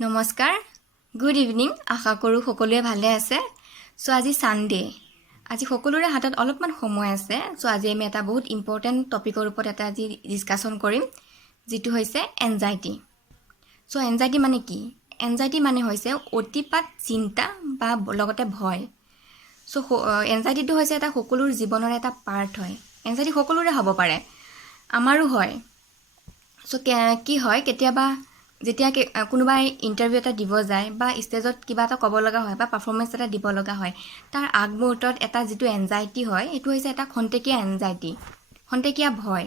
নমস্কাৰ, good evening. আশা কৰোঁ সকলোৱে ভালে আছে। আজি ছানডে, আজি সকলোৰে হাতত অলপমান সময় আছে। আজি আমি এটা বহুত ইম্পৰ্টেণ্ট টপিকৰ ওপৰত আজি ডিছকাশ্যন কৰিম, যিটো হৈছে এনজাইটি। এনজাইটি মানে কি? এনজাইটি মানে হৈছে অতিপাত চিন্তা বা লগতে ভয়। এনজাইটিটো হৈছে এটা সকলোৰ জীৱনৰ এটা পাৰ্ট হয়। এনজাইটি সকলোৰে হ'ব পাৰে, আমাৰো হয়। কি হয়, কেতিয়াবা যেতিয়া কোনোবাই ইণ্টাৰভিউ এটা দিব যায় বা ষ্টেজত কিবা এটা ক'ব লগা হয় বা পাৰফৰ্মেঞ্চ এটা দিব লগা হয়, তাৰ আগমুহূৰ্তত এটা যিটো এনজাইটি হয়, সেইটো হৈছে এটা খন্তেকীয়া এনজাইটি, খন্তেকীয়া ভয়।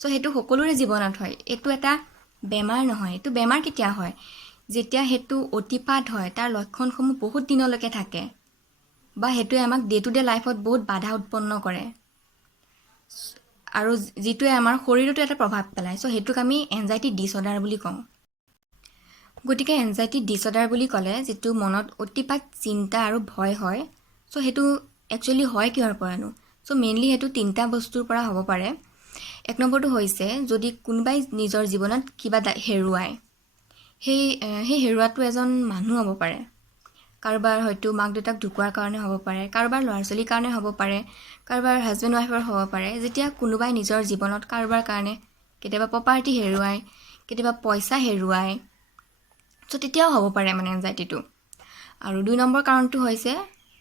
সেইটো সকলোৰে জীৱনত হয়। এইটো এটা বেমাৰ নহয়। এইটো বেমাৰ কেতিয়া হয়? যেতিয়া সেইটো অতিপাত হয়, তাৰ লক্ষণসমূহ বহুত দিনলৈকে থাকে বা সেইটোৱে আমাক ডে টু ডে লাইফত বহুত বাধা উৎপন্ন কৰে আৰু যিটোৱে আমাৰ শৰীৰতো এটা প্ৰভাৱ পেলায়। সেইটোক আমি এনজাইটি ডিছঅৰ্ডাৰ বুলি কওঁ। গতিকে এনজাইটি ডিছঅৰ্ডাৰ বুলি ক'লে যিটো মনত অতিপাত চিন্তা আৰু ভয় হয়, সেইটো একচুৱেলি হয় কিহৰ পৰানো? মেইনলি সেইটো 3টা বস্তুৰ পৰা হ'ব পাৰে। 1 নম্বৰটো হৈছে যদি কোনোবাই নিজৰ জীৱনত কিবা হেৰুৱায়, সেই হেৰুৱাটো এজন মানুহ হ'ব পাৰে। কাৰোবাৰ হয়তো মাক দেউতাক ঢুকোৱাৰ কাৰণে হ'ব পাৰে, কাৰোবাৰ ল'ৰা ছোৱালীৰ কাৰণে হ'ব পাৰে, কাৰোবাৰ হাজবেণ্ড ৱাইফৰ হ'ব পাৰে। যেতিয়া কোনোবাই নিজৰ জীৱনত কাৰোবাৰ কাৰণে কেতিয়াবা প্ৰপাৰ্টি হেৰুৱায়, কেতিয়াবা পইচা হেৰুৱায়, তেতিয়াও হ'ব পাৰে মানে এনজাইটিটো। আৰু 2 নম্বৰ কাৰণটো হৈছে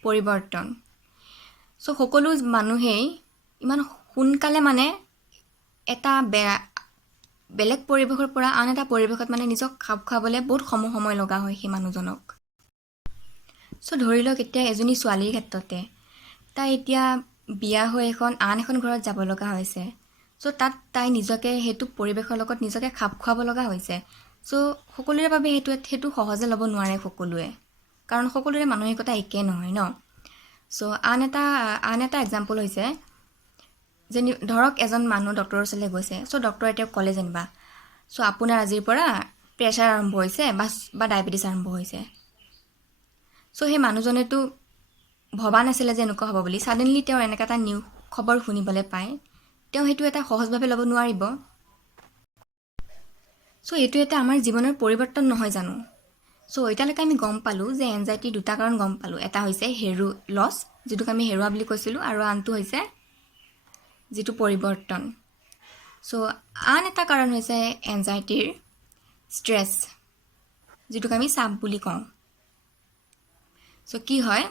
পৰিৱৰ্তন। সকলো মানুহেই ইমান সোনকালে মানে এটা বেলেগ পৰিৱেশৰ পৰা আন এটা পৰিৱেশত মানে নিজক খাপ খুৱাবলৈ বহুত সময় লগা হয় সেই মানুহজনক। ধৰি লওক এতিয়া এজনী ছোৱালীৰ ক্ষেত্ৰতে, তাই এতিয়া বিয়া হৈ আন এখন ঘৰত যাব লগা হৈছে। তাত তাই নিজকে সেইটো পৰিৱেশৰ লগত নিজকে খাপ খুৱাব লগা হৈছে। সকলোৰে বাবে সেইটো সহজে ল'ব নোৱাৰে সকলোৱে, কাৰণ সকলোৰে মানসিকতা একে নহয় ন। আন এটা এক্সাম্পল হৈছে ধৰক এজন মানুহ ডক্টৰৰ ওচৰলৈ গৈছে। ডক্টৰে তেওঁক ক'লে যেনিবা আপোনাৰ আজিৰ পৰা প্ৰেছাৰ আৰম্ভ হৈছে বা ডায়েবেটিছ আৰম্ভ হৈছে। সেই মানুহজনেতো ভবা নাছিলে যে এনেকুৱা হ'ব বুলি। ছাডেনলি তেওঁ এনেকুৱা এটা খবৰ শুনিবলৈ পায়, তেওঁ সেইটো এটা সহজভাৱে ল'ব নোৱাৰিব। এইটো এটা আমাৰ জীৱনৰ পৰিৱৰ্তন নহয় জানো? এতিয়ালৈকে আমি গম পালোঁ যে এনজাইটিৰ 2টা কাৰণ গম পালোঁ। এটা হৈছে লছ, যিটোক আমি হেৰুৱা বুলি কৈছিলোঁ, আৰু আনটো হৈছে যিটো পৰিৱৰ্তন। আন এটা কাৰণ হৈছে এনজাইটিৰ ষ্ট্ৰেছ, যিটোক আমি চাপ বুলি কওঁ। কি হয়,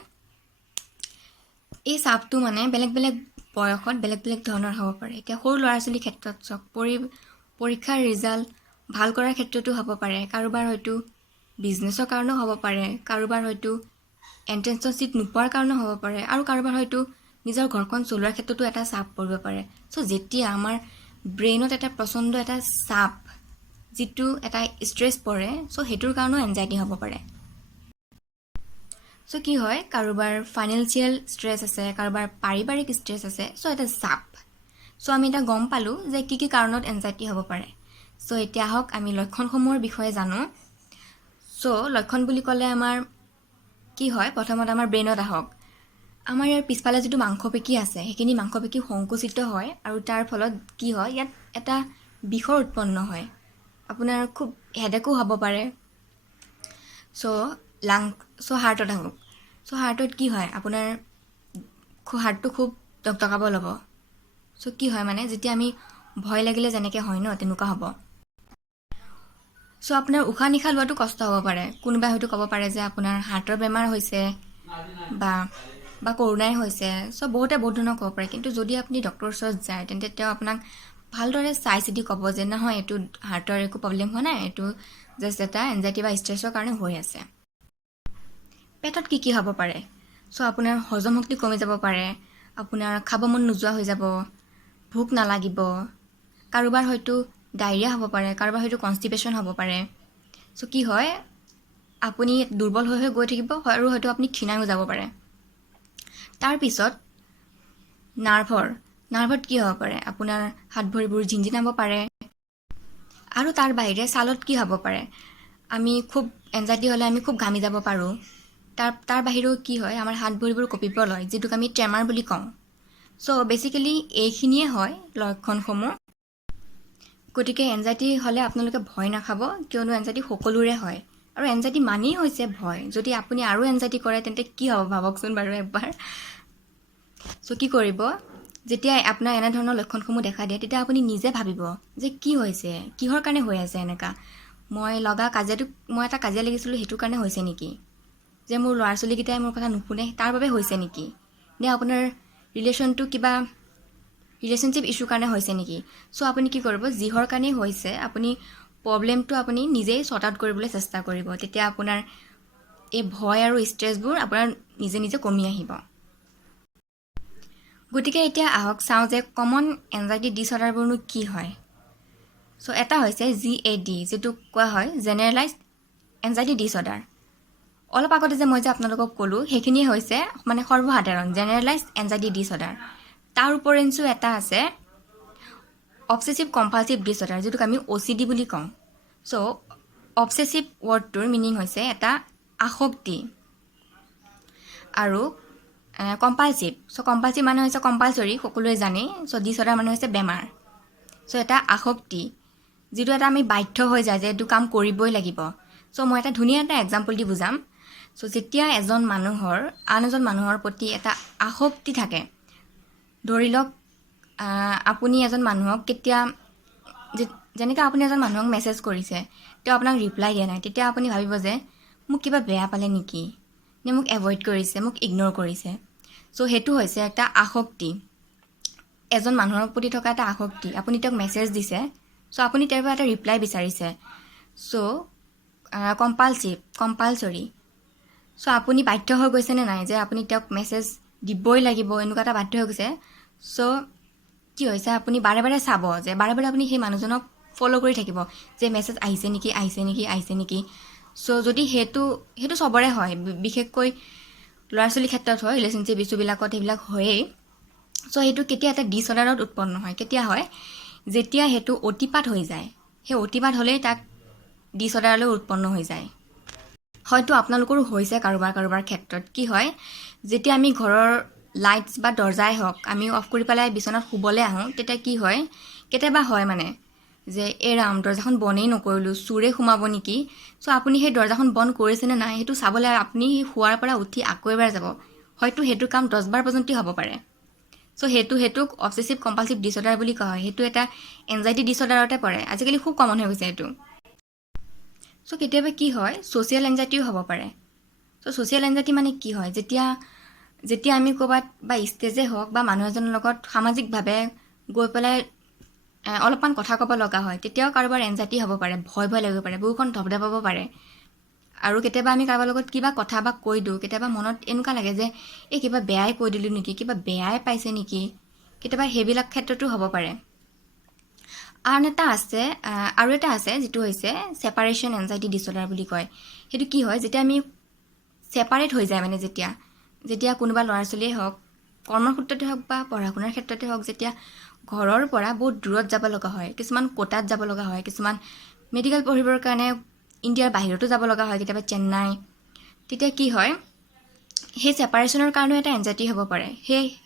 এই চাপটো মানে বেলেগ বেলেগ বয়সত বেলেগ বেলেগ ধৰণৰ হ'ব পাৰে। এতিয়া সৰু ল'ৰা ছোৱালীৰ ক্ষেত্ৰত পৰীক্ষাৰ ৰিজাল্ট ভাল কৰাৰ ক্ষেত্ৰতো হ'ব পাৰে, কাৰোবাৰ হয়তো বিজনেছৰ কাৰণেও হ'ব পাৰে, কাৰোবাৰ হয়তো এণ্ট্ৰেঞ্চৰ ছিট নোপোৱাৰ কাৰণেও হ'ব পাৰে, আৰু কাৰোবাৰ হয়তো নিজৰ ঘৰখন চলোৱাৰ ক্ষেত্ৰতো এটা চাপ পৰিব পাৰে। যেতিয়া আমাৰ ব্ৰেইনত এটা প্ৰচণ্ড এটা চাপ, যিটো এটা ষ্ট্ৰেছ পৰে, সেইটোৰ কাৰণেও এনজাইটি হ'ব পাৰে। কি হয়, কাৰোবাৰ ফাইনেন্সিয়েল ষ্ট্ৰেছ আছে, কাৰোবাৰ পাৰিবাৰিক ষ্ট্ৰেছ আছে, এটা চাপ। আমি এতিয়া গম পালোঁ যে কি কি কাৰণত এনজাইটি হ'ব পাৰে। এতিয়া আহক আমি লক্ষণসমূহৰ বিষয়ে জানো। লক্ষণ বুলি ক'লে আমাৰ কি হয়, প্ৰথমতে আমাৰ ব্ৰেইনত আহক। আমাৰ ইয়াৰ পিছফালে যিটো মাংসপেশী আছে, সেইখিনি মাংসপেশী সংকুচিত হয়, আৰু তাৰ ফলত কি হয়, ইয়াত এটা বিষৰ উৎপন্ন হয়। আপোনাৰ খুব হেডেকো হ'ব পাৰে। হাৰ্টত আহক। হাৰ্টত কি হয়, আপোনাৰ হাৰ্টটো খুব টকটকাব ল'ব। কি হয় মানে, যেতিয়া আমি ভয় লাগিলে যেনেকৈ হয় ন, তেনেকুৱা হ'ব। আপোনাৰ উশাহ নিশাহ লোৱাটো কষ্ট হ'ব পাৰে। কোনোবাই হয়তো ক'ব পাৰে যে আপোনাৰ হাৰ্টৰ বেমাৰ হৈছে বা কৰোণাই হৈছে। বহুতে বহুত ধৰণৰ ক'ব পাৰে। কিন্তু যদি আপুনি ডক্টৰৰ ওচৰত যায়, তেন্তে তেওঁ আপোনাক ভালদৰে চাই চিতি ক'ব যে নহয়, এইটো হাৰ্টৰ একো প্ৰব্লেম হোৱা নাই, এইটো জাষ্ট এটা এনজাইটি বা ষ্ট্ৰেছৰ কাৰণে হৈ আছে। পেটত কি কি হ'ব পাৰে? আপোনাৰ হজম শক্তি কমি যাব পাৰে, আপোনাৰ খাব মন নোযোৱা হৈ যাব, ভোক নালাগিব, কাৰোবাৰ হয়তো ডায়েৰিয়া হ'ব পাৰে, কাৰোবাৰ হয়তো কনষ্টিপেশ্যন হ'ব পাৰে। কি হয়, আপুনি দুৰ্বল হৈ গৈ থাকিব, আৰু হয়তো আপুনি ক্ষীণায়ো যাব পাৰে। তাৰপিছত নাৰ্ভত কি হ'ব পাৰে? আপোনাৰ হাত ভৰিবোৰ ঝিনঝিনাব পাৰে। আৰু তাৰ বাহিৰে ছালত কি হ'ব পাৰে? আমি খুব এনজাইটি হ'লে আমি খুব ঘামি যাব পাৰোঁ। তাৰ বাহিৰেও কি হয়, আমাৰ হাত ভৰিবোৰ কঁপিব লয়, যিটোক আমি ট্ৰেমাৰ বুলি কওঁ। বেচিকেলি এইখিনিয়ে হয় লক্ষণসমূহ। গতিকে এনজাইটি হ'লে আপোনালোকে ভয় নাখাব, কিয়নো এনজাইটি সকলোৰে হয়। আৰু এনজাইটি মানেই হৈছে ভয়। যদি আপুনি আৰু এনজাইটি কৰে তেন্তে কি হ'ব ভাবকচোন বাৰু একবাৰ। চ' কি কৰিব, যেতিয়া আপোনাৰ এনেধৰণৰ লক্ষণসমূহ দেখা দিয়ে তেতিয়া আপুনি নিজে ভাবিব যে কি হৈছে, কিহৰ কাৰণে হৈ আছে এনেকুৱা। মই এটা কাজিয়া লাগিছিলোঁ সেইটোৰ কাৰণে হৈছে নেকি, যে মোৰ ল'ৰা ছোৱালীকেইটাই মোৰ কথা নুশুনে তাৰ বাবে হৈছে নেকি, নে আপোনাৰ ৰিলেশ্যনশ্বিপ ইছ্যুৰ কাৰণে হৈছে নেকি। চ' আপুনি কি কৰিব, যিহৰ কাৰণেই হৈছে আপুনি প্ৰব্লেমটো আপুনি নিজেই শ্বৰ্ট আউট কৰিবলৈ চেষ্টা কৰিব। তেতিয়া আপোনাৰ এই ভয় আৰু ষ্ট্ৰেছবোৰ আপোনাৰ নিজে নিজে কমি আহিব। গতিকে এতিয়া আহক চাওঁ যে কমন এনজাইটি ডিছঅৰ্ডাৰবোৰনো কি হয়। চ' এটা হৈছে GAD, যিটো কোৱা হয় জেনেৰেলাইজড এনজাইটি ডিছঅৰ্ডাৰ। অলপ আগতে যে মই আপোনালোকক ক'লোঁ সেইখিনিয়ে হৈছে মানে সৰ্বসাধাৰণ জেনেৰেলাইজড এনজাইটি ডিছঅৰ্ডাৰ। তাৰ উপৰেঞ্চিও এটা আছে অবচেছিভ কম্পালচিভ ডিছঅৰ্ডাৰ, যিটোক আমি OCD বুলি কওঁ। চ' অবচেছিভ ৱৰ্ডটোৰ মিনিং হৈছে এটা আসক্তি, আৰু কম্পালচিভ। চ' কম্পালচিভ মানে হৈছে কম্পালচৰি, সকলোৱে জানেই। চ' ডিছঅৰ্ডাৰ মানে হৈছে বেমাৰ। চ' এটা আসক্তি, যিটো এটা আমি বাধ্য হৈ যায় যে এইটো কাম কৰিবই লাগিব। চ' মই এটা ধুনীয়া এটা এক্সাম্পল দি বুজাম। চ' যেতিয়া এজন মানুহৰ আন এজন মানুহৰ প্ৰতি এটা আসক্তি থাকে, ধৰি লওক আপুনি এজন মানুহক যেনেকৈ আপুনি এজন মানুহক মেছেজ কৰিছে, তেওঁ আপোনাক ৰিপ্লাই দিয়া নাই, তেতিয়া আপুনি ভাবিব যে মোক কিবা বেয়া পালে নেকি, নে মোক এভইড কৰিছে, মোক ইগন'ৰ কৰিছে। চ' সেইটো হৈছে এটা আসক্তি, এজন মানুহৰ প্ৰতি থকা এটা আসক্তি। আপুনি তেওঁক মেছেজ দিছে, চ' আপুনি তেওঁৰ পৰা এটা ৰিপ্লাই বিচাৰিছে। চ' কম্পালচৰি। চ' আপুনি বাধ্য হৈ গৈছেনে নাই যে আপুনি তেওঁক মেছেজ দিবই লাগিব, এনেকুৱা এটা বাধ্য হৈ গৈছে। চ' কি হৈছে, আপুনি বাৰে বাৰে চাব যে বাৰে বাৰে আপুনি সেই মানুহজনক ফ'ল' কৰি থাকিব যে মেছেজ আহিছে নেকি। চ' যদি সেইটো চবৰে হয়, বিশেষকৈ ল'ৰা ছোৱালীৰ ক্ষেত্ৰত হয়, ৰিলেশ্যনশ্বিপ ইছ্যুবিলাকত সেইবিলাক হয়েই। চ' সেইটো কেতিয়া এটা ডিছঅৰ্ডাৰত উৎপন্ন হয়, কেতিয়া হয়, যেতিয়া সেইটো অতিপাত হৈ যায়। সেই অতিপাত হ'লেই তাক ডিছঅৰ্ডাৰলৈ উৎপন্ন হৈ যায়। হয়তো আপোনালোকৰো হৈছে কাৰোবাৰ ক্ষেত্ৰত। কি হয়, যেতিয়া আমি ঘৰৰ লাইটছ বা দৰ্জাই হওক আমি অফ কৰি পেলাই বিচনাত শুবলৈ আহোঁ, তেতিয়া কি হয়, কেতিয়াবা হয় মানে যে ৰাম দৰ্জাখন বন্ধেই নকৰিলোঁ, চোৰে সোমাব নেকি। চ' আপুনি সেই দৰ্জাখন বন্ধ কৰিছেনে নাই সেইটো চাবলৈ আপুনি শোৱাৰ পৰা উঠি আকৌ এবাৰ যাব। হয়তো সেইটো কাম 10 বাৰ পৰ্যন্ত হ'ব পাৰে। চ' সেইটোক অবচেছিভ কম্পালচিভ ডিছঅৰ্ডাৰ বুলি কোৱা হয়। সেইটো এটা এনজাইটি ডিছঅৰ্ডাৰতে পৰে। আজিকালি খুব কমন হৈ গৈছে এইটো। চ' কেতিয়াবা কি হয়, ছ'চিয়েল এনজাইটিও হ'ব পাৰে। চ' ছ'চিয়েল এনজাইটি মানে কি হয়, যেতিয়া আমি ক'ৰবাত বা ষ্টেজে হওক বা মানুহ এজনৰ লগত সামাজিকভাৱে গৈ পেলাই অলপমান কথা ক'ব লগা হয়, তেতিয়াও কাৰোবাৰ এনজাইটি হ'ব পাৰে, ভয় লাগিব পাৰে, বুকুখন ধপধপাব পাৰে। আৰু কেতিয়াবা আমি কাৰোবাৰ লগত কিবা কথা বা কৈ দিওঁ, কেতিয়াবা মনত এনেকুৱা লাগে যে কিবা বেয়াই কৈ দিলোঁ নেকি, কিবা বেয়াই পাইছে নেকি, কেতিয়াবা সেইবিলাক ক্ষেত্ৰতো হ'ব পাৰে। আৰু এটা আছে যিটো হৈছে ছেপাৰেশ্যন এনজাইটি ডিছঅৰ্ডাৰ বুলি কয়। সেইটো কি হয়, যেতিয়া আমি ছেপাৰেট হৈ যায়, মানে যেতিয়া কোনোবা ল'ৰা ছোৱালীয়ে হওক, কৰ্মৰ ক্ষেত্ৰতে হওক বা পঢ়া শুনাৰ ক্ষেত্ৰতে হওক, যেতিয়া ঘৰৰ পৰা বহুত দূৰত যাব লগা হয়, কিছুমান কোটাত যাব লগা হয়, কিছুমান মেডিকেল পঢ়িবৰ কাৰণে ইণ্ডিয়াৰ বাহিৰতো যাব লগা হয়, কেতিয়াবা চেন্নাই, তেতিয়া কি হয়, সেই ছেপাৰেশ্যনৰ কাৰণেও এটা এনজাইটি হ'ব পাৰে।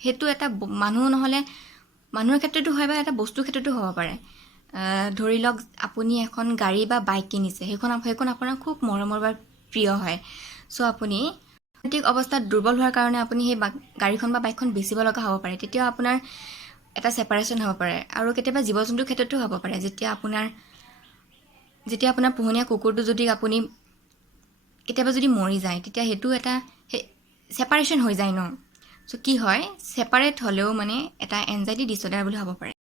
সেইটো এটা মানুহ নহ'লে মানুহৰ ক্ষেত্ৰতো হয় বা এটা বস্তুৰ ক্ষেত্ৰতো হ'ব পাৰে। ধৰি লওক আপুনি এখন গাড়ী বা বাইক কিনিছে, সেইখন আপোনাৰ খুব মৰমৰ বা প্ৰিয় হয়। চ' আপুনি আৰ্থিক অৱস্থাত দুৰ্বল হোৱাৰ কাৰণে আপুনি সেই গাড়ীখন বা বাইকখন বেচিব লগা হ'ব পাৰে। তেতিয়াও আপোনাৰ এটা ছেপাৰেশ্যন হ'ব পাৰে। আৰু কেতিয়াবা জীৱ জন্তুৰ ক্ষেত্ৰতো হ'ব পাৰে, যেতিয়া আপোনাৰ পোহনীয়া কুকুৰটো যদি আপুনি কেতিয়াবা যদি মৰি যায়, তেতিয়া সেইটো এটা ছেপাৰেশ্যন হৈ যায় ন। চ' কি হয়, ছেপাৰেট হ'লেও মানে এটা এনজাইটি ডিছঅৰ্ডাৰ বুলি হ'ব পাৰে।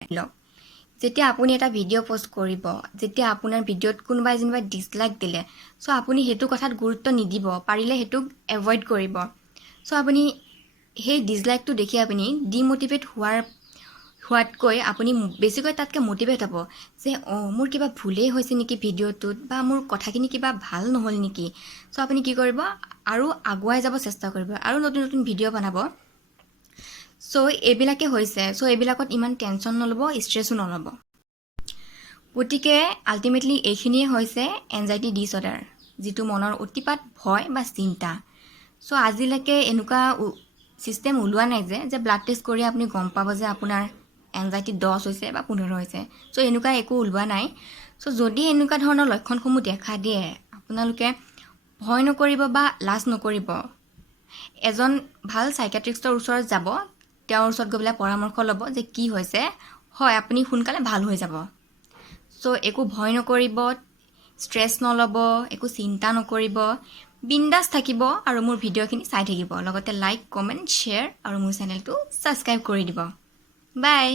যেতিয়া আপুনি এটা ভিডিঅ' পষ্ট কৰিব, যেতিয়া আপোনাৰ ভিডিঅ'ত কোনোবাই যেনিবা ডিছলাইক দিলে, চ' আপুনি সেইটো কথাত গুৰুত্ব নিদিব, পাৰিলে সেইটোক এভইড কৰিব। চ' আপুনি সেই ডিছলাইকটো দেখি আপুনি ডিম'টিভেট হোৱাতকৈ আপুনি বেছিকৈ তাতকৈ মটিভেট হ'ব যে মোৰ কিবা ভুলেই হৈছে নেকি ভিডিঅ'টোত, বা মোৰ কথাখিনি কিবা ভাল নহ'ল নেকি। চ' আপুনি কি কৰিব, আৰু আগুৱাই যাব চেষ্টা কৰিব, আৰু নতুন নতুন ভিডিঅ' বনাব। চ' এইবিলাকে হৈছে, চ' এইবিলাকত ইমান টেনশ্যন নল'ব, ষ্ট্ৰেছো নল'ব। গতিকে আল্টিমেটলি এইখিনিয়ে হৈছে এনজাইটি ডিছঅৰ্ডাৰ, যিটো মনৰ অতিপাত ভয় বা চিন্তা। চ' আজিলৈকে এনেকুৱা ছিষ্টেম ওলোৱা নাই যে ব্লাড টেষ্ট কৰি আপুনি গম পাব যে আপোনাৰ এনজাইটি 10 হৈছে বা 15 হৈছে। চ' এনেকুৱা একো ওলোৱা নাই। চ' যদি এনেকুৱা ধৰণৰ লক্ষণসমূহ দেখা দিয়ে, আপোনালোকে ভয় নকৰিব বা লাজ নকৰিব এজন ভাল সাইকিয়াট্ৰিষ্টৰ ওচৰত যাব তেওঁৰ ওচৰত গৈ পেলাই পৰামৰ্শ ল'ব যে কি হৈছে হয় আপুনি সোনকালে ভাল হৈ যাব সো একো ভয় নকৰিব ষ্ট্ৰেছ নল'ব একো চিন্তা নকৰিব বিন্দাছ থাকিব আৰু মোৰ ভিডিঅ'খিনি চাই থাকিব লগতে লাইক কমেণ্ট শ্বেয়াৰ আৰু মোৰ চেনেলটো ছাবস্ক্ৰাইব কৰি দিব বাই